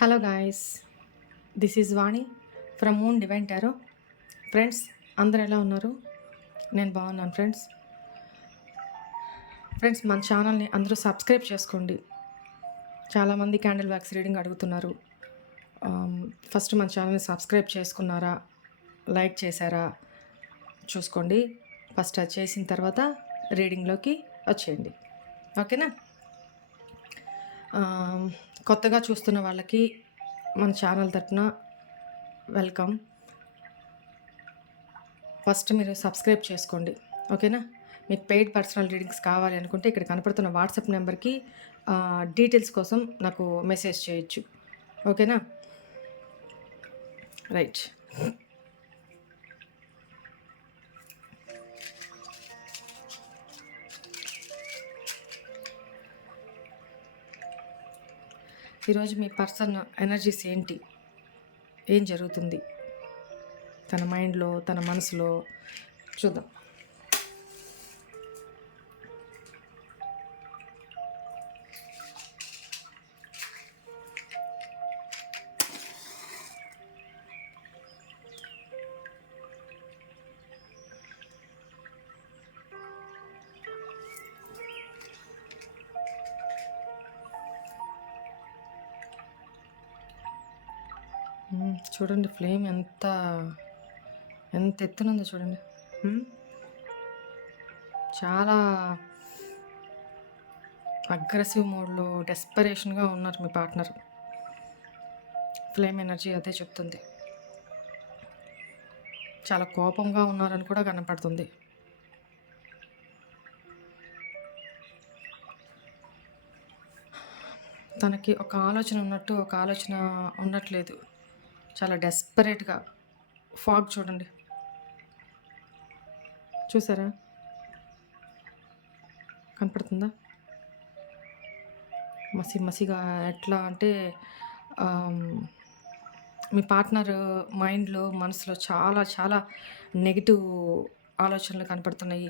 Hello guys this is Vani from moon divine tarot friends అందరు ఎలా ఉన్నారు? నేను బాగున్నాను ఫ్రెండ్స్ ఫ్రెండ్స్ మన ఛానల్ని అందరూ సబ్స్క్రైబ్ చేసుకోండి. చాలామంది క్యాండిల్ వ్యాక్స్ రీడింగ్ అడుగుతున్నారు. Um, ఫస్ట్ మన ఛానల్ని సబ్స్క్రైబ్ చేసుకున్నారా? లైక్ చేశారా? చూసుకోండి. ఫస్ట్ అది చేసిన తర్వాత రీడింగ్లోకి వచ్చేయండి. ఓకేనా కొత్తగా చూస్తున్న వాళ్ళకి మన ఛానల్ తరపున వెల్కమ్. ఫస్ట్ మీరు సబ్స్క్రైబ్ చేసుకోండి ఓకేనా? మీకు పెయిడ్ పర్సనల్ రీడింగ్స్ కావాలి అనుకుంటే ఇక్కడ కనపడుతున్న వాట్సాప్ నెంబర్కి డీటెయిల్స్ కోసం నాకు మెసేజ్ చేయొచ్చు ఓకేనా? రైట్. ఈరోజు మీ పర్సన్ ఎనర్జీస్ ఏంటి? ఏం జరుగుతుంది? తన మైండ్లో తన మనసులో చూద్దాం. చూడండి ఫ్లేమ్ ఎంత ఎంత ఎత్తునుందో చూడండి. చాలా అగ్రెసివ్ మోడ్లో డెస్పరేషన్గా ఉన్నారు మీ పార్ట్నర్ ఫ్లేమ్ ఎనర్జీ అదే చెప్తుంది. చాలా కోపంగా ఉన్నారని కూడా కనపడుతుంది. తనకి ఒక ఆలోచన ఉన్నట్టు ఒక ఆలోచన ఉండట్లేదు చాలా డెస్పరేట్గా ఫాగ్ చూడండి. చూసారా? కనపడుతుందా? మసి మసిగా ఎట్లా అంటే మీ పార్ట్నర్ మైండ్లో మనసులో చాలా చాలా నెగిటివ్ ఆలోచనలు కనపడుతున్నాయి.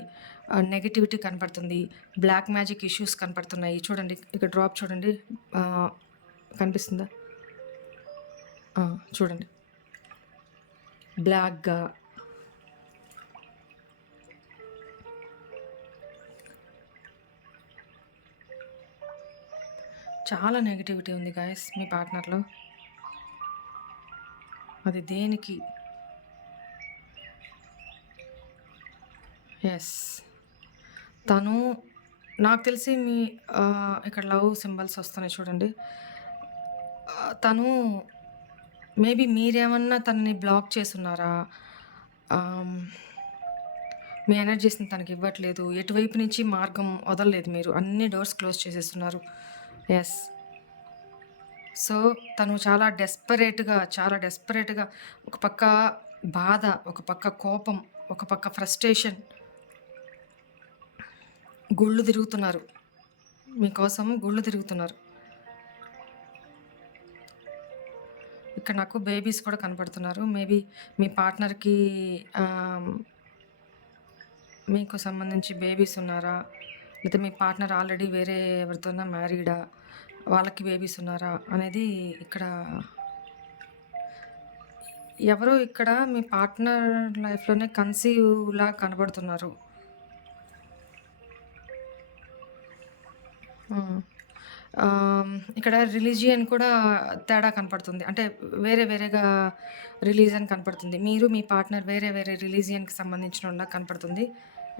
నెగిటివిటీ కనపడుతుంది. బ్లాక్ మ్యాజిక్ ఇష్యూస్ కనపడుతున్నాయి. చూడండి ఇక్కడ డ్రాప్ చూడండి. కనిపిస్తుందా? చూడండి. బ్లాక్గా. చాలా నెగిటివిటీ ఉంది గాయస్ మీ పార్ట్నర్లో. అది దేనికి? ఎస్ తను నాకు తెలిసి మీ ఇక్కడ లవ్ సింబల్స్ వస్తున్నాయి చూడండి. తను మేబీ మీరేమన్నా తనని బ్లాక్ చేస్తున్నారా? మీ ఎనర్జీస్ని తనకి ఇవ్వట్లేదు. ఎటువైపు నుంచి మార్గం వదలలేదు మీరు. అన్ని డోర్స్ క్లోజ్ చేసేస్తున్నారు. ఎస్ సో తను చాలా డెస్పరేట్గా చాలా డెస్పరేట్గా ఒక పక్క బాధ ఒక పక్క కోపం ఒక పక్క ఫ్రస్ట్రేషన్ గుళ్ళు తిరుగుతున్నారు. మీకోసం గుళ్ళు తిరుగుతున్నారు. ఇక్కడ నాకు బేబీస్ కూడా కనపడుతున్నారు. మేబీ మీ పార్ట్నర్కి మీకు సంబంధించి బేబీస్ ఉన్నారా? లేదా మీ పార్ట్నర్ ఆల్రెడీ వేరే ఎవరితోనా మ్యారీడా? వాళ్ళకి బేబీస్ ఉన్నారా? అనేది ఇక్కడ ఎవరో ఇక్కడ మీ పార్ట్నర్ లైఫ్లోనే కన్సీవ్లా కనబడుతున్నారు. ఇక్కడ రిలీజియన్ కూడా తేడా కనపడుతుంది. అంటే వేరే వేరేగా రిలీజియన్ కనపడుతుంది. మీరు మీ పార్ట్నర్ వేరే వేరే రిలీజియన్కి సంబంధించిన వాళ్ళ కనపడుతుంది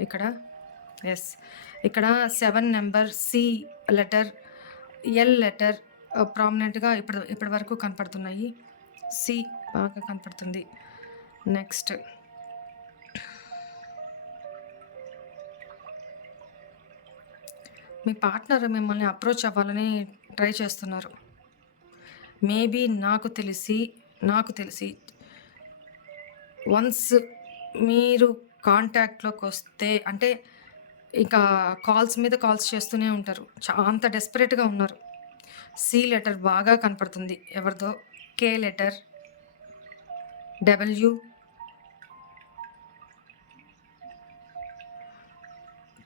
ఇక్కడ. ఎస్ ఇక్కడ seven number C letter L letter ప్రామినెంట్గా ఇప్పుడు ఇప్పటి వరకు కనపడుతున్నాయి. సి బాగా కనపడుతుంది. నెక్స్ట్ మీ పార్ట్నర్ మిమ్మల్ని అప్రోచ్ అవ్వాలని ట్రై చేస్తున్నారు. మేబీ నాకు తెలిసి నాకు తెలిసి వన్స్ మీరు కాంటాక్ట్లోకి వస్తే అంటే ఇంకా కాల్స్ మీద కాల్స్ చేస్తూనే ఉంటారు. చా అంత డెస్పరేట్గా ఉన్నారు. సి లెటర్ బాగా కనపడుతుంది. ఎవరిదో? K letter. W.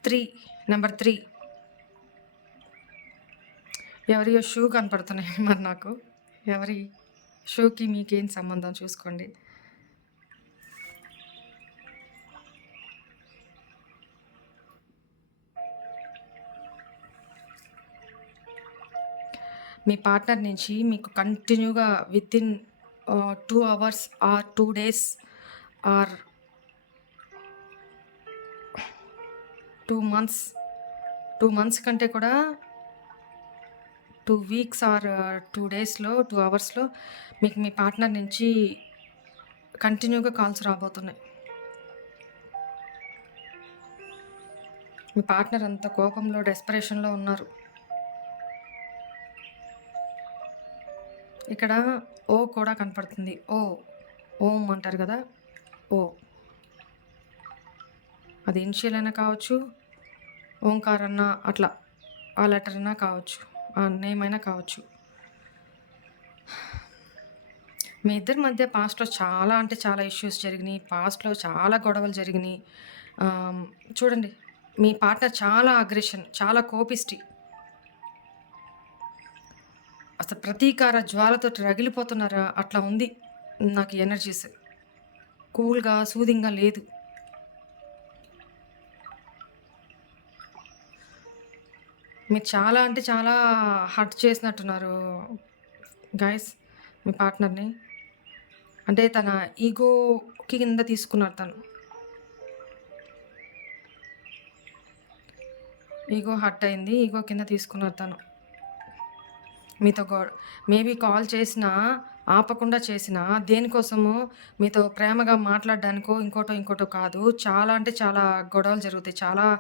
Three. Number three. ఎవరియో shoe కనపడుతున్నాయి మరి నాకు? ఎవరి షోకి మీకేం సంబంధం? చూసుకోండి. మీ పార్ట్నర్ నుంచి మీకు కంటిన్యూగా with in two hours or two days or two months two months కంటే కూడా టూ వీక్స్ ఆర్ టూ డేస్లో టూ అవర్స్లో మీకు మీ పార్ట్నర్ నుంచి కంటిన్యూగా కాల్స్ రాబోతున్నాయి. మీ పార్ట్నర్ అంత కోపంలో డెస్పరేషన్లో ఉన్నారు. ఇక్కడ ఓ కూడా కనపడుతుంది. ఓ ఓం అంటారు కదా? ఓ. అది ఇన్షియల్ అయినా కావచ్చు ఓంకార్ అట్లా ఆ లెటర్ అయినా కావచ్చు. నేమ్ అయినా కావచ్చు. మీ ఇద్దరి మధ్య పాస్ట్లో చాలా అంటే చాలా ఇష్యూస్ జరిగినాయి. పాస్ట్లో చాలా గొడవలు జరిగినాయి. చూడండి మీ పార్ట్నర్ చాలా అగ్రెషన్ చాలా కోపిస్టి అసలు ప్రతీకార జ్వాలతో రగిలిపోతున్నారా? అట్లా ఉంది. నాకు ఎనర్జీస్. కూల్గా సూదింగ్గా లేదు. మీరు చాలా అంటే చాలా హర్ట్ చేసినట్టున్నారు గాయస్ మీ పార్ట్నర్ని. అంటే తన ఈగోకి కింద తీసుకున్నారు తను. ఈగో హర్ట్ అయింది ఈగో కింద తీసుకున్నారు తను. మీతో గో మేబీ కాల్ చేసినా ఆపకుండా చేసినా దేనికోసము మీతో ప్రేమగా మాట్లాడడానికో ఇంకోటో ఇంకోటో కాదు. చాలా అంటే చాలా గొడవలు జరుగుతాయి. చాలా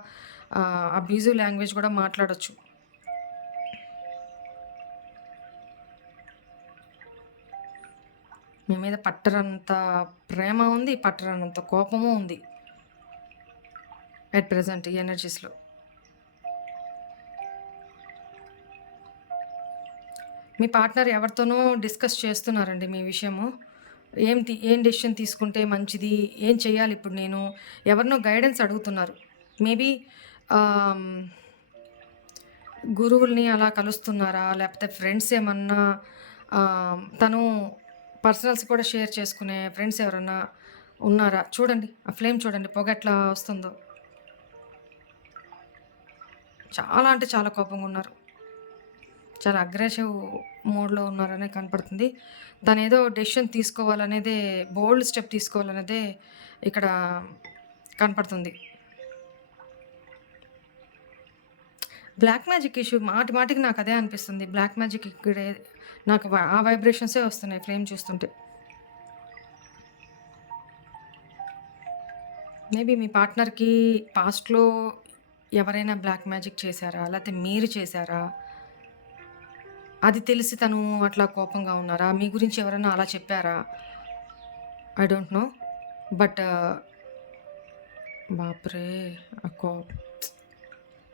అబ్యూజివ్ లాంగ్వేజ్ కూడా మాట్లాడొచ్చు. మీ మీద పట్టరంత ప్రేమ ఉంది పట్టరనంత కోపము ఉంది ఎట్ ప్రజెంట్ ఈ ఎనర్జీస్లో మీ పార్ట్నర్ ఎవరితోనో డిస్కస్ చేస్తున్నారండి మీ విషయము. ఏం ఏం డెసిషన్ తీసుకుంటే మంచిది ఏం చేయాలి ఇప్పుడు నేను? ఎవరినో గైడెన్స్ అడుగుతున్నారు. మేబీ గురువుల్ని అలా కలుస్తున్నారా? లేకపోతే ఫ్రెండ్స్ ఏమన్నా తను పర్సనల్స్ కూడా షేర్ చేసుకునే ఫ్రెండ్స్ ఎవరన్నా ఉన్నారా? చూడండి ఆ ఫ్లేమ్ చూడండి పొగ ఎట్లా వస్తుందో. చాలా అంటే చాలా కోపంగా ఉన్నారు. చాలా అగ్రెసివ్ మోడ్లో ఉన్నారనే కనపడుతుంది. తను ఏదో డెసిషన్ తీసుకోవాలనేదే బోల్డ్ స్టెప్ తీసుకోవాలనేదే ఇక్కడ కనపడుతుంది. బ్లాక్ మ్యాజిక్ ఇష్యూ మాటి మాటికి నాకు అదే అనిపిస్తుంది. బ్లాక్ మ్యాజిక్ ఇక్కడే నాకు ఆ వైబ్రేషన్సే వస్తున్నాయి ఫ్రేమ్ చూస్తుంటే. మేబీ మీ పార్ట్నర్కి పాస్ట్లో ఎవరైనా బ్లాక్ మ్యాజిక్ చేశారా? లేకపోతే మీరు చేశారా? అది తెలిసి తను అట్లా కోపంగా ఉన్నారా? మీ గురించి ఎవరైనా అలా చెప్పారా? I don't know. బట్ బాప్రే ఆ కోపం.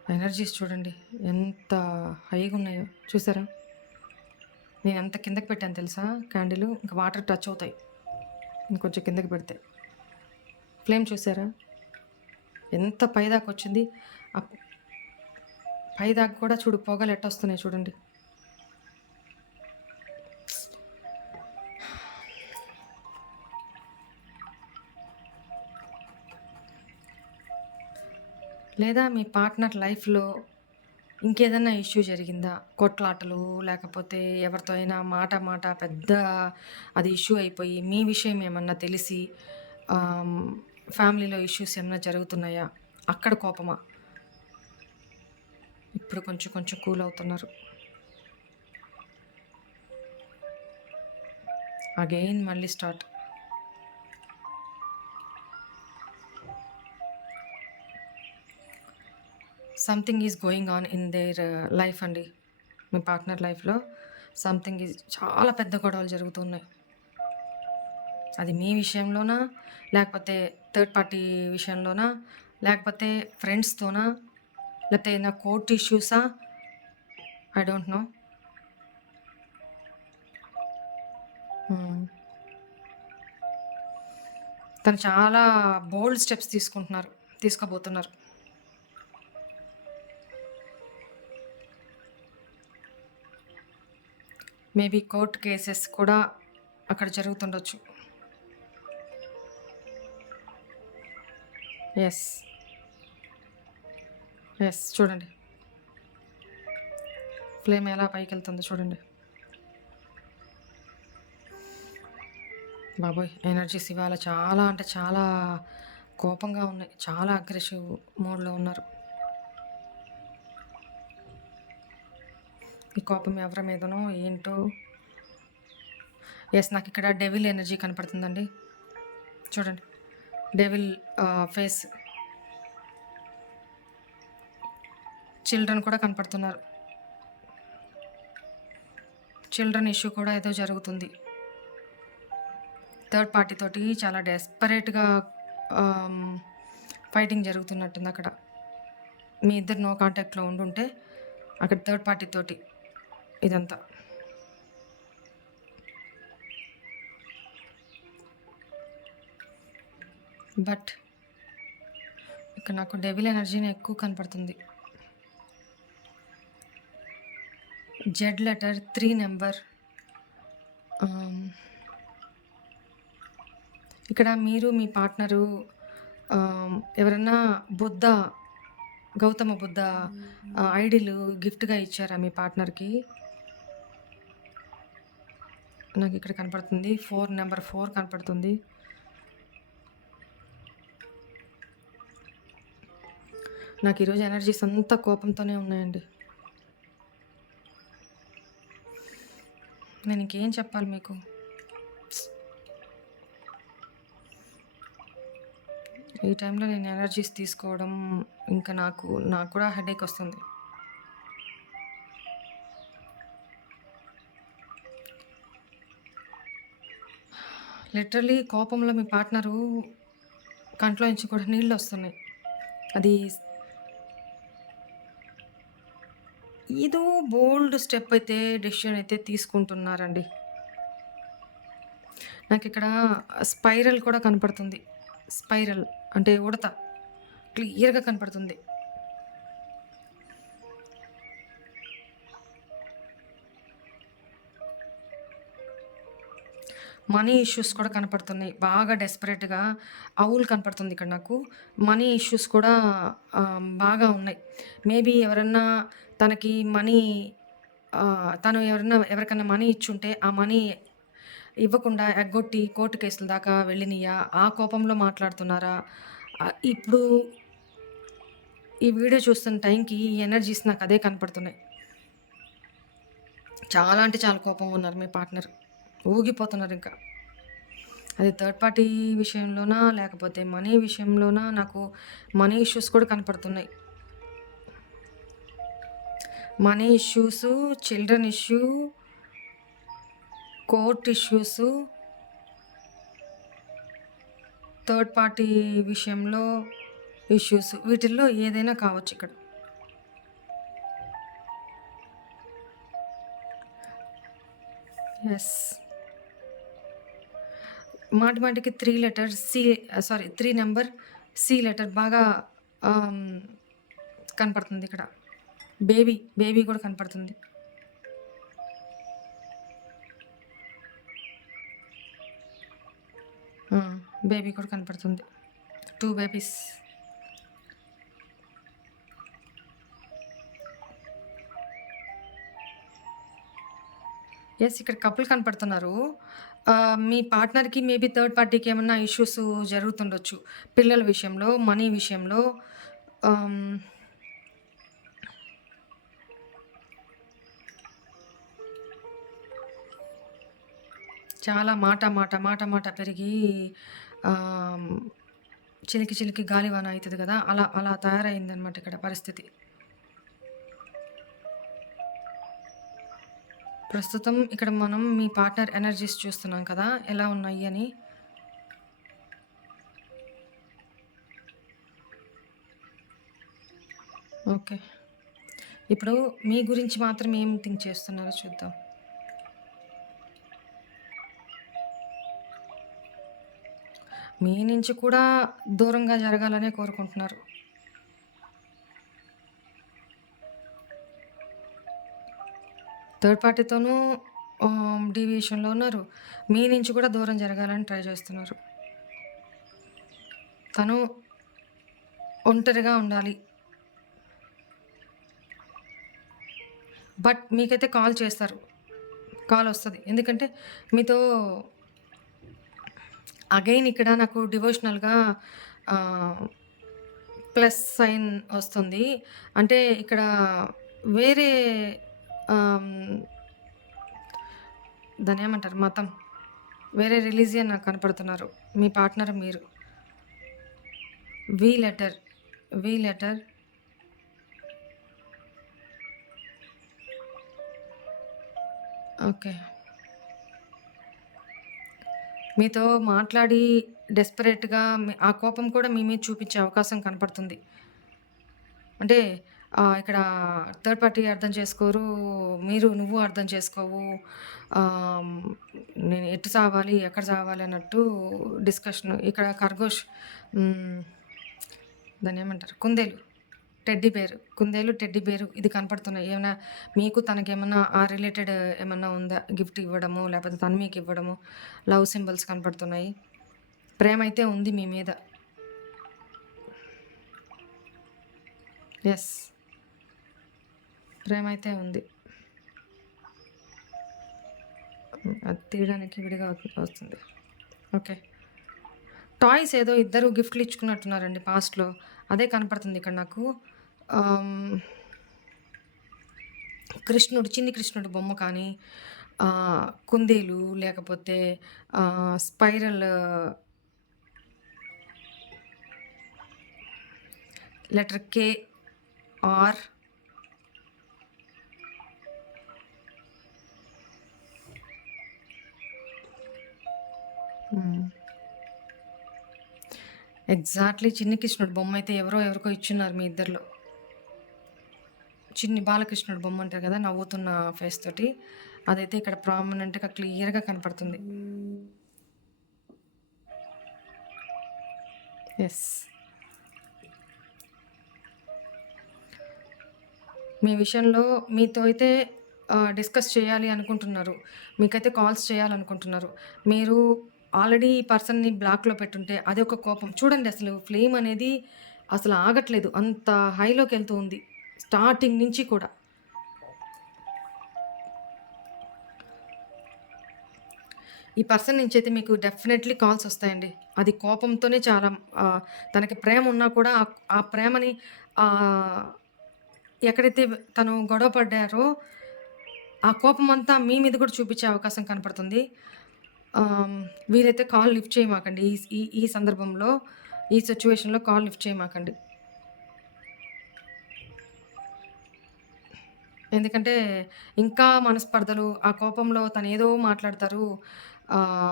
ఎనర్జీస్ చూడండి ఎంత హైగా ఉన్నాయో. చూసారా? నేను ఎంత కిందకి పెట్టాను తెలుసా? క్యాండిల్ ఇంకా వాటర్ టచ్ అవుతాయి. ఇంకొంచెం కిందకి పెడితే. ఫ్లేమ్ చూసారా? ఎంత పైదాకా వచ్చింది? పైదాకా కూడా చూడు పొగలు ఎట్టొస్తున్నాయి చూడండి. లేదా మీ పార్ట్నర్ లైఫ్లో ఇంకేదైనా ఇష్యూ జరిగిందా? కొట్లాటలు లేకపోతే ఎవరితో అయినా మాట మాట పెద్ద అది ఇష్యూ అయిపోయి మీ విషయం ఏమన్నా తెలిసి ఫ్యామిలీలో ఇష్యూస్ ఏమైనా జరుగుతున్నాయా? అక్కడ కోపమా? ఇప్పుడు కొంచెం కొంచెం కూల్ అవుతున్నారు. అగైన్ మళ్ళీ start. Something is going on in their life అండి. మీ పార్ట్నర్ లైఫ్లో సంథింగ్ ఈజ్ చాలా పెద్ద గొడవలు జరుగుతున్నాయి. అది మీ విషయంలోనా? లేకపోతే థర్డ్ పార్టీ విషయంలోనా? లేకపోతే ఫ్రెండ్స్తోనా లేకపోతే ఏదైనా కోర్ట్ ఇష్యూసా ఐ డోంట్ నో తను చాలా బోల్డ్ స్టెప్స్ తీసుకుంటున్నారు తీసుకోబోతున్నారు మేబీ కోర్ట్ కేసెస్ కూడా అక్కడ జరుగుతుండొచ్చు. ఎస్ ఎస్ చూడండి. ఫ్లేమ్ ఎలా పైకి వెళ్తుందో చూడండి. బాబోయ్ ఎనర్జీస్ ఇవాళ చాలా అంటే చాలా కోపంగా ఉన్నాయి. చాలా అగ్రెసివ్ మోడ్లో ఉన్నారు. ఈ కోపం ఎవరి మీదనో ఏంటో. ఎస్ నాకు ఇక్కడ డెవిల్ ఎనర్జీ కనపడుతుందండి. చూడండి. డెవిల్ ఫేస్ చిల్డ్రన్ కూడా కనపడుతున్నారు. చిల్డ్రన్ ఇష్యూ కూడా ఏదో జరుగుతుంది. థర్డ్ పార్టీ తోటి చాలా డెస్పరేట్గా ఫైటింగ్ జరుగుతున్నట్టుంది అక్కడ. మీ ఇద్దరు నో కాంటాక్ట్లో ఉండుంటే అక్కడ థర్డ్ పార్టీ తోటి. ఇదంతా. బట్ ఇక్కడ నాకు డెవిల్ ఎనర్జీని ఎక్కువ కనపడుతుంది. Z letter three number. ఇక్కడ మీరు మీ పార్ట్నరు ఎవరన్నా బుద్ధ గౌతమ బుద్ధ ఐడిలు గిఫ్ట్గా ఇచ్చారా మీ పార్ట్నర్కి? నాకు ఇక్కడ కనపడుతుంది. ఫోర్ నెంబర్ ఫోర్ కనపడుతుంది. నాకు ఈరోజు ఎనర్జీస్ అంతా కోపంతోనే ఉన్నాయండి. నేను ఇంకేం చెప్పాలి మీకు? ఈ టైంలో నేను ఎనర్జీస్ తీసుకోవడం ఇంకా నాకు నాకు కూడా హెడేక్ వస్తుంది. లిటరలీ కోపంలో మీ పార్ట్నరు కంట్లో నుంచి కూడా నీళ్ళు వస్తున్నాయి. అది ఏదో బోల్డ్ స్టెప్ అయితే డెసిషన్ అయితే తీసుకుంటున్నారండి. నాకు ఇక్కడ స్పైరల్ కూడా కనపడుతుంది. స్పైరల్ అంటే ఉడత. క్లియర్గా కనపడుతుంది. మనీ ఇష్యూస్ కూడా కనపడుతున్నాయి. బాగా డెస్పరేట్గా అవుల్ కనపడుతుంది ఇక్కడ నాకు. మనీ ఇష్యూస్ కూడా బాగా ఉన్నాయి. మేబీ ఎవరన్నా తనకి మనీ తను ఎవరన్నా ఎవరికైనా మనీ ఇచ్చుంటే ఆ మనీ ఇవ్వకుండా ఎగ్గొట్టి కోర్టు కేసుల దాకా వెళ్ళినయా? ఆ కోపంలో మాట్లాడుతున్నారా? ఇప్పుడు ఈ వీడియో చూస్తున్న టైంకి ఈ ఎనర్జీస్ నాకు అదే కనపడుతున్నాయి. చాలా అంటే చాలా కోపం ఉన్నారు మీ పార్ట్నర్ ఊగిపోతున్నారు ఇంకా. అది థర్డ్ పార్టీ విషయంలోనా లేకపోతే మనీ విషయంలోనా నాకు మనీ ఇష్యూస్ కూడా కనపడుతున్నాయి. Money issues children issue court issues third party విషయంలో ఇష్యూస్ వీటిల్లో ఏదైనా కావచ్చు ఇక్కడ. ఎస్ మాటి మాటికి three letter C sorry three number C letter బాగా um, కనపడుతుంది ఇక్కడ. బేబీ బేబీ కూడా కనపడుతుంది. Hmm, బేబీ కూడా కనపడుతుంది. టూ బేబీస్ ఎస్ ఇక్కడ కపుల్ కనపడుతున్నారు. మీ పార్ట్నర్కి మేబీ థర్డ్ పార్టీకి ఏమన్నా ఇష్యూస్ జరుగుతుండొచ్చు. పిల్లల విషయంలో మనీ విషయంలో చాలా మాట మాట మాట మాట పెరిగి ఆమ్, చిలికి చిలికి గాలివాన అవుతుంది కదా? అలా అలా తయారైందనమాట ఇక్కడ పరిస్థితి. ప్రస్తుతం ఇక్కడ మనం మీ పార్ట్నర్ ఎనర్జీస్ చూస్తున్నాం కదా ఎలా ఉన్నాయి అని. ఓకే. ఇప్పుడు మీ గురించి మాత్రం ఏం థింక్ చేస్తున్నారో చూద్దాం. మీ నుంచి కూడా దూరంగా జరగాలనే కోరుకుంటున్నారు. థర్డ్ పార్టీతోనూ డివిజన్లో ఉన్నారు. మీ నుంచి కూడా దూరం జరగాలని ట్రై చేస్తున్నారు. తను ఒంటరిగా ఉండాలి. బట్ మీకైతే కాల్ చేస్తారు. కాల్ వస్తుంది ఎందుకంటే మీతో అగైన్ ఇక్కడ నాకు డివోషనల్‌గా ప్లస్ సైన్ వస్తుంది. అంటే ఇక్కడ వేరే దాని ఏమంటారు మతం. వేరే రిలీజియన్ నాకు కనపడుతున్నారు. మీ పార్ట్నర్ మీరు. V letter. V letter. Okay. మీతో మాట్లాడి డెస్పరేట్‌గా ఆ కోపం కూడా మీ మీద చూపించే అవకాశం కనపడుతుంది. అంటే ఆహ్, ఇక్కడ థర్డ్ పార్టీ అర్థం చేసుకోరు. మీరు నువ్వు అర్థం చేసుకోవు. ఆహ్, నేను ఎటు సావాలి, ఎక్కడ సావాలి అన్నట్టు డిస్కషన్. ఇక్కడ ఖర్గోష్ హ్మ్. దాన్నేమంటారు? కుందేలు. Teddy bear. కుందేలు, టెడ్డీ బేరు ఇది కనపడుతున్నాయి. ఏమైనా మీకు తనకేమన్నా ఆ రిలేటెడ్ ఏమన్నా ఉందా? గిఫ్ట్ ఇవ్వడము, లేకపోతే తను మీకు ఇవ్వడము, లవ్ సింబల్స్ కనపడుతున్నాయి. ప్రేమైతే ఉంది మీ మీద. యెస్. అయితే ఉంది. అది తీయడానికి విడిగా వస్తుంది. ఓకే. టాయ్స్ ఏదో ఇద్దరు గిఫ్ట్‌లు ఇచ్చుకున్నట్టున్నారండి పాస్ట్‌లో. అదే కనపడుతుంది ఇక్కడ నాకు. కృష్ణుడు, చిన్ని కృష్ణుడు బొమ్మ కానీ, కుందేలు లేకపోతే spiral letter K, or exactly చిన్ని కృష్ణుడు బొమ్మ అయితే ఎవరో ఎవరికో ఇచ్చున్నారు మీ ఇద్దరిలో. చిన్ని బాలకృష్ణుడు బొమ్మ అంటారు కదా! నవ్వుతున్న ఫేస్ తోటి. అదైతే ఇక్కడ ప్రామినెంట్‌గా క్లియర్‌గా కనపడుతుంది. ఎస్ మీ విషయంలో మీతో అయితే డిస్కస్ చేయాలి అనుకుంటున్నారు. మీకైతే కాల్స్ చేయాలనుకుంటున్నారు. మీరు ఆల్రెడీ ఈ పర్సన్‌ని బ్లాక్‌లో పెట్టుంటే అదొక కోపం. చూడండి అసలు ఫ్లేమ్ అనేది అసలు ఆగట్లేదు. అంత హైలోకి వెళ్తూ ఉంది. స్టార్టింగ్ నుంచి కూడా. ఈ పర్సన్ నుంచి అయితే మీకు డెఫినెట్‌లీ కాల్స్ వస్తాయండి. అది కోపంతోనే చాలా తనకి ప్రేమ ఉన్నా కూడా ఆ ప్రేమని ఎక్కడైతే తను గొడవ పడ్డారో, ఆ అంతా మీ మీద కూడా చూపించే అవకాశం కనపడుతుంది. వీలైతే కాల్ లిఫ్ట్ చేయమాకండి. ఈ ఈ ఈ సందర్భంలో, ఈ సిచ్యువేషన్లో కాల్ లిఫ్ట్ చేయమాకండి. ఎందుకంటే ఇంకా మనస్పర్ధలు, ఆ కోపంలో తను ఏదో మాట్లాడతారు.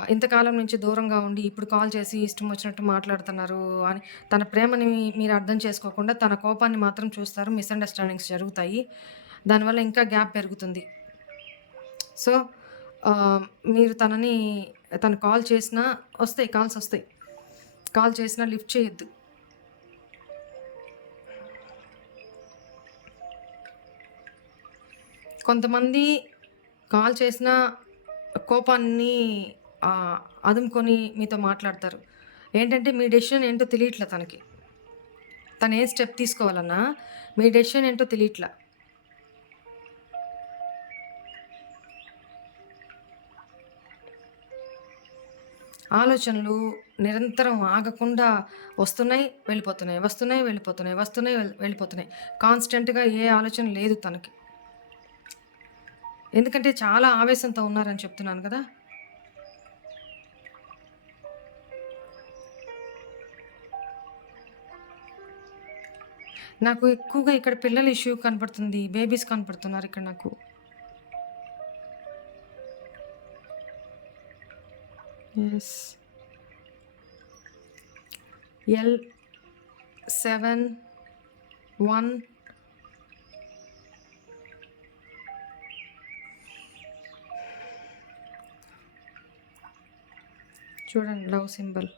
ఇంతకాలం నుంచి దూరంగా ఉండి ఇప్పుడు కాల్ చేసి ఇష్టం వచ్చినట్టు మాట్లాడుతున్నారు అని తన ప్రేమని మీరు అర్థం చేసుకోకుండా తన కోపాన్ని మాత్రం చూస్తారు. మిస్‌అండర్‌స్టాండింగ్స్ జరుగుతాయి. దానివల్ల ఇంకా గ్యాప్ పెరుగుతుంది. సో, ఆహ్, మీరు తనని తను కాల్ చేసినా వస్తాయి. కాల్స్ వస్తాయి. కాల్ చేసినా లిఫ్ట్ చేయొద్దు. కొంతమంది కాల్ చేసినా కోపాన్ని ఆహ్, అదుముకొని మీతో మాట్లాడతారు. ఏంటంటే మీ డెసిషన్ ఏంటో తెలియట్లా తనకి. తను ఏం స్టెప్ తీసుకోవాలన్నా మీ డెసిషన్ ఏంటో తెలియట్లా. ఆలోచనలు నిరంతరం ఆగకుండా వస్తున్నాయి, వెళ్ళిపోతున్నాయి. వస్తున్నాయి, వెళ్ళిపోతున్నాయి. వస్తున్నాయి, వెళ్ళిపోతున్నాయి. కాన్స్టెంట్‌గా ఏ ఆలోచన లేదు తనకి. ఎందుకంటే చాలా ఆవేశంతో ఉన్నారని చెప్తున్నాను కదా! నాకు ఎక్కువగా ఇక్కడ పిల్లల ఇష్యూ కనపడుతుంది. బేబీస్ కనపడుతున్నారు ఇక్కడ నాకు. యెస్. ఎల్ 7 1 చూడండి లవ్ సింబల్.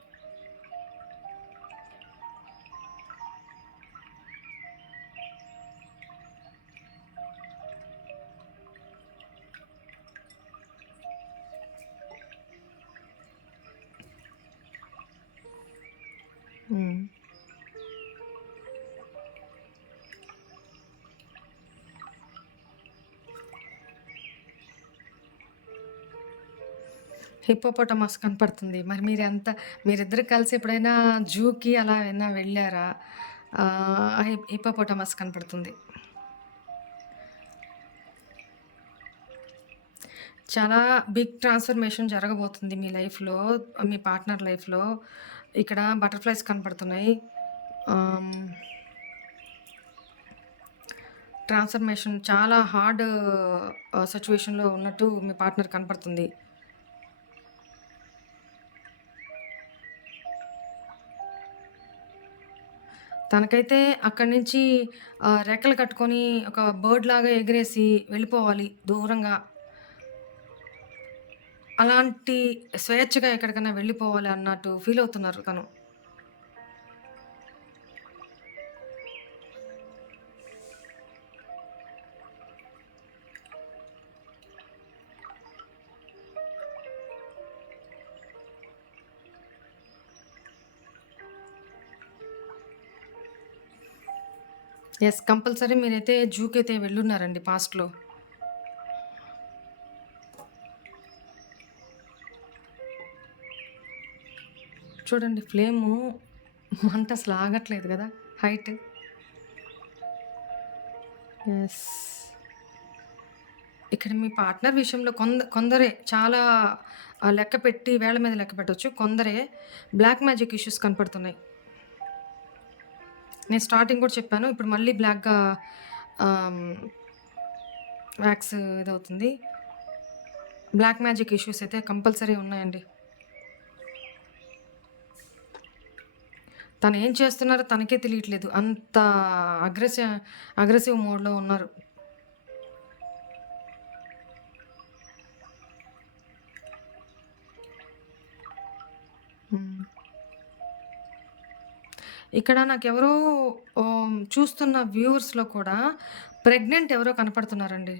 హిప్పోపోటమస్ కనపడుతుంది. మరి మీరు ఎంత మీరిద్దరు కలిసి ఎప్పుడైనా జూకి అలా ఏమైనా వెళ్ళారా ఆహ్, హిప్పోపోటమస్ కనపడుతుంది. చాలా బిగ్ ట్రాన్స్‌ఫర్మేషన్ జరగబోతుంది మీ లైఫ్‌లో. మీ పార్ట్నర్ లైఫ్‌లో. ఇక్కడ బటర్‌ఫ్లైస్ కనపడుతున్నాయి. ట్రాన్స్‌ఫర్మేషన్ చాలా హార్డ్ సిచ్యువేషన్లో ఉన్నట్టు మీ పార్ట్నర్ కనపడుతుంది. తనకైతే అక్కడి నుంచి రెక్కలు కట్టుకొని ఒక బర్డ్‌లాగా ఎగిరేసి వెళ్ళిపోవాలి దూరంగా. అలాంటి స్వేచ్ఛగా ఎక్కడికైనా వెళ్ళిపోవాలి అన్నట్టు ఫీల్ అవుతున్నారు తను. ఎస్ కంపల్సరీ మీరైతే జూకైతే వెళ్ళున్నారండి పాస్ట్‌లో. చూడండి ఫ్లేము మంట అసలు ఆగట్లేదు కదా హైట్. ఎస్ ఇక్కడ మీ పార్ట్నర్ విషయంలో కొంద కొందరే చాలా లెక్క పెట్టి వేళ్ళ మీద లెక్క పెట్టవచ్చు కొందరే బ్లాక్ మ్యాజిక్ ఇష్యూస్ కనపడుతున్నాయి. నేను స్టార్టింగ్ కూడా చెప్పాను. ఇప్పుడు మళ్ళీ బ్లాక్‌గా వ్యాక్స్ ఇదవుతుంది. బ్లాక్ మ్యాజిక్ ఇష్యూస్ అయితే కంపల్సరీ ఉన్నాయండి. తను ఏం చేస్తున్నారో తనకే తెలియట్లేదు. అంత అగ్రెసివ్ అగ్రెసివ్ మోడ్‌లో ఉన్నారు. ఇక్కడ నాకెవరో చూస్తున్న వ్యూవర్స్‌లో కూడా ప్రెగ్నెంట్ ఎవరో కనపడుతున్నారండి.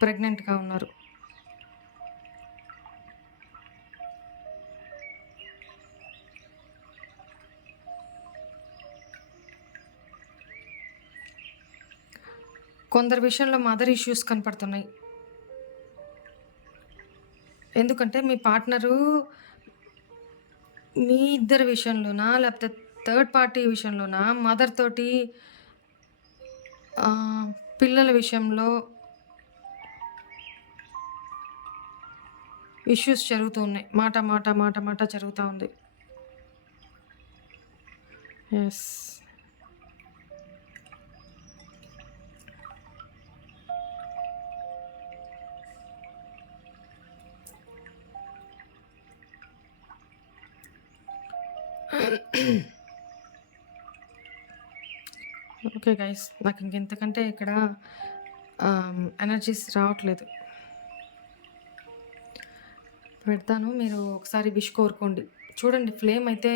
ప్రెగ్నెంట్‌గా ఉన్నారు. కొందరి విషయంలో మదర్ ఇష్యూస్ కనపడుతున్నాయి. ఎందుకంటే మీ పార్ట్నరు మీ ఇద్దరి విషయంలోనా? లేకపోతే థర్డ్ పార్టీ విషయంలోనా? మదర్ తోటి పిల్లల విషయంలో ఇష్యూస్ జరుగుతూ ఉన్నాయి. మాట, మాట, మాట, మాట జరుగుతూ ఉంది. Yes okay guys. నాకు ఇంకెంతకంటే ఇక్కడ ఎనర్జీస్ రావట్లేదు. పెడతాను. మీరు ఒకసారి విష్ కోరుకోండి. చూడండి ఫ్లేమ్ అయితే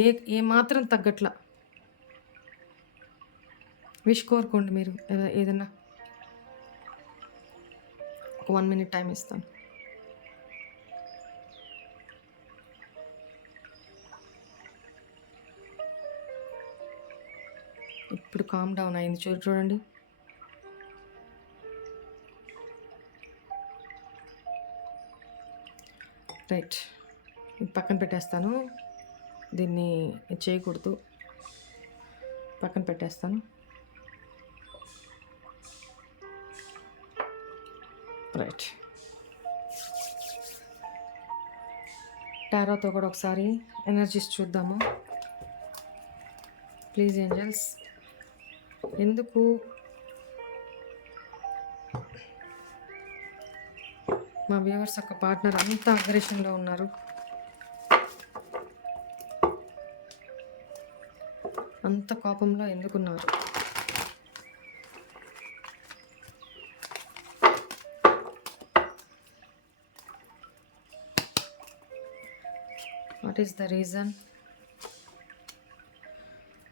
ఏ ఏమాత్రం తగ్గట్ల. విష్ కోరుకోండి మీరు ఏదైనా ఒక వన్ మినిట్ టైం ఇస్తాను. ఇప్పుడు కామ్ డౌన్ అయింది. చూ చూడండి. రైట్. ఇది పక్కన పెట్టేస్తాను. దీన్ని చేయకూడదు. పక్కన పెట్టేస్తాను. రైట్. టారోతో కూడా ఒకసారి ఎనర్జీస్ చూద్దాము. Please angels. ఎందుకు మా వ్యూవర్స్ యొక్క పార్ట్నర్ అంత అగ్రెషన్‌లో ఉన్నారు? అంత కోపంలో ఎందుకున్నారు? What is the reason?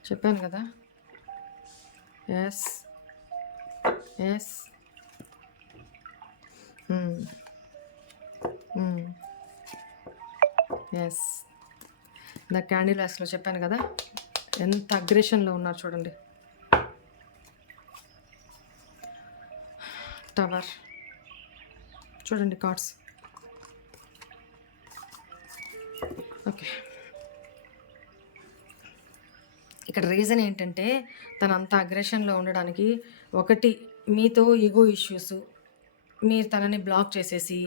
చెప్పాను కదా! Yes yes yes the candle యాక్స్‌లో చెప్పాను కదా! ఎంత అగ్రెషన్‌లో ఉన్నారు చూడండి. టవర్. చూడండి కార్డ్స్. ఇక్కడ రీజన్ ఏంటంటే తనంత అగ్రెషన్లో ఉండడానికి ఒకటి మీతో ఈగో ఇష్యూస్ మీరు తనని బ్లాక్ చేసేసి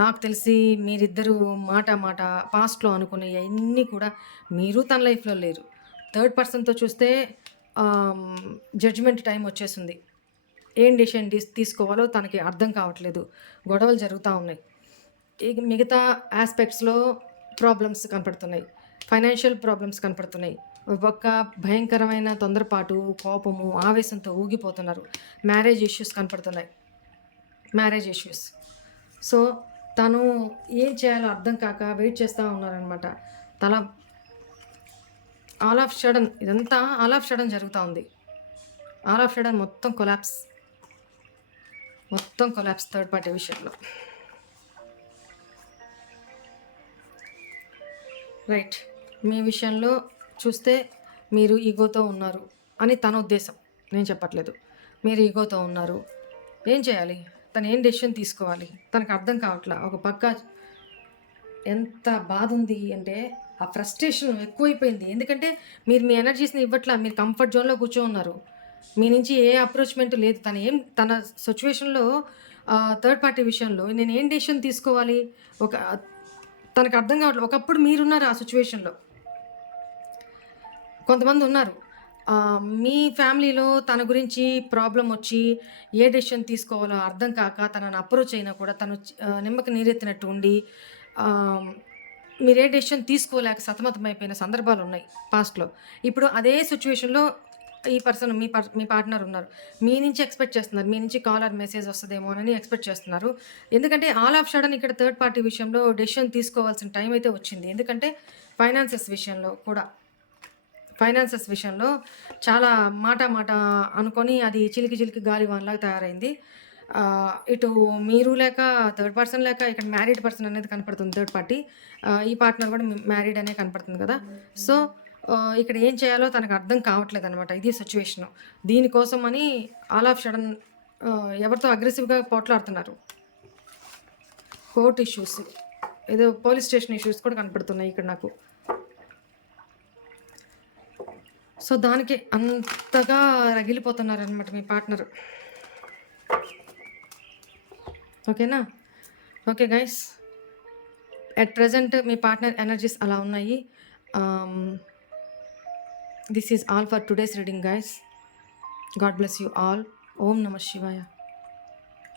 నాకు తెలిసి మీరిద్దరూ మాట మాట పాస్ట్లో అనుకునే అన్నీ కూడా మీరు తన లైఫ్లో లేరు. థర్డ్ పర్సన్తో చూస్తే జడ్జిమెంట్ టైం వచ్చేసింది. ఏం డిసిషన్ తీస్ తీసుకోవాలో తనకి అర్థం కావట్లేదు. గొడవలు జరుగుతూ ఉన్నాయి. ఇక మిగతా ఆస్పెక్ట్స్లో ప్రాబ్లమ్స్ కనపడుతున్నాయి. ఫైనాన్షియల్ ప్రాబ్లమ్స్ కనపడుతున్నాయి. ఒక భయంకరమైన తొందరపాటు కోపము ఆవేశంతో ఊగిపోతున్నారు. మ్యారేజ్ ఇష్యూస్ కనపడుతున్నాయి. మ్యారేజ్ ఇష్యూస్ సో తను ఏం చేయాలో అర్థం కాక వెయిట్ చేస్తూ ఉన్నారనమాట తల ఆల్ ఆఫ్ షడన్ ఇదంతా ఆల్ ఆఫ్ షడన్ జరుగుతూ ఉంది. ఆల్ ఆఫ్ షడన్ మొత్తం కొలాప్స్ మొత్తం కొలాప్స్ థర్డ్ పార్టీ విషయంలో. రైట్ మీ విషయంలో చూస్తే మీరు ఈగోతో ఉన్నారు అని తన ఉద్దేశం. నేను చెప్పట్లేదు. మీరు ఈగోతో ఉన్నారు. ఏం చేయాలి? తను ఏం డెసిషన్ తీసుకోవాలి? తనకు అర్థం కావట్లా? ఒక పక్క ఎంత బాధ ఉంది అంటే ఆ ఫ్రస్ట్రేషన్ ఎక్కువైపోయింది. ఎందుకంటే మీరు మీ ఎనర్జీస్ని ఇవ్వట్లా మీరు కంఫర్ట్ జోన్లో కూర్చో ఉన్నారు. మీ నుంచి ఏ అప్రోచ్మెంట్ లేదు. తను ఏం తన సిచ్యువేషన్లో థర్డ్ పార్టీ విషయంలో నేను ఏం డెసిషన్ తీసుకోవాలి? ఒక తనకు అర్థం కావట్లేదు ఒకప్పుడు మీరున్నారు ఆ సిచ్యువేషన్లో కొంతమంది ఉన్నారు. మీ ఫ్యామిలీలో తన గురించి ప్రాబ్లం వచ్చి ఏ డెసిషన్ తీసుకోవాలో అర్థం కాక తనని అప్రోచ్ అయినా కూడా తను నిమ్మకి నీరెత్తినట్టు ఉండి మీరు ఏ డెసిషన్ తీసుకోలేక సతమతమైపోయిన సందర్భాలు ఉన్నాయి పాస్ట్లో. ఇప్పుడు అదే సిచ్యువేషన్లో ఈ పర్సన్ మీ పర్ మీ పార్ట్నర్ ఉన్నారు. మీ నుంచి ఎక్స్పెక్ట్ చేస్తున్నారు. మీ నుంచి కాల్ ఆర్ మెసేజ్ వస్తుందేమో అని ఎక్స్పెక్ట్ చేస్తున్నారు. ఎందుకంటే ఆల్ ఆఫ్ సడన్ ఇక్కడ థర్డ్ పార్టీ విషయంలో డెసిషన్ తీసుకోవాల్సిన టైం అయితే వచ్చింది. ఎందుకంటే ఫైనాన్సెస్ విషయంలో కూడా ఫైనాన్సెస్ విషయంలో చాలా మాట మాట అనుకొని అది చిలికి చిలికి గాలి వాన్లాగా తయారైంది. ఇటు మీరు లేక థర్డ్ పర్సన్ లేక ఇక్కడ మ్యారీడ్ పర్సన్ అనేది కనపడుతుంది థర్డ్ పార్టీ ఈ పార్ట్నర్ కూడా మ్యారీడ్ అనే కనపడుతుంది కదా. సో ఇక్కడ ఏం చేయాలో తనకు అర్థం కావట్లేదు అనమాట ఇది సిచ్యువేషను దీనికోసం అని ఆల్ ఆఫ్ సడన్ ఎవరితో అగ్రెసివ్గా పోట్లాడుతున్నారు? కోర్ట్ ఇష్యూస్ ఏదో పోలీస్ స్టేషన్ ఇష్యూస్ కూడా కనపడుతున్నాయి ఇక్కడ నాకు. సో దానికి అంతగా రగిలిపోతున్నారు అనమాట మీ పార్ట్నర్. ఓకేనా? Okay guys. అట్ ప్రజెంట్ మీ పార్ట్నర్ ఎనర్జీస్ అలా ఉన్నాయి. This is all for today's reading guys God bless you all ఓం నమ శివాయ.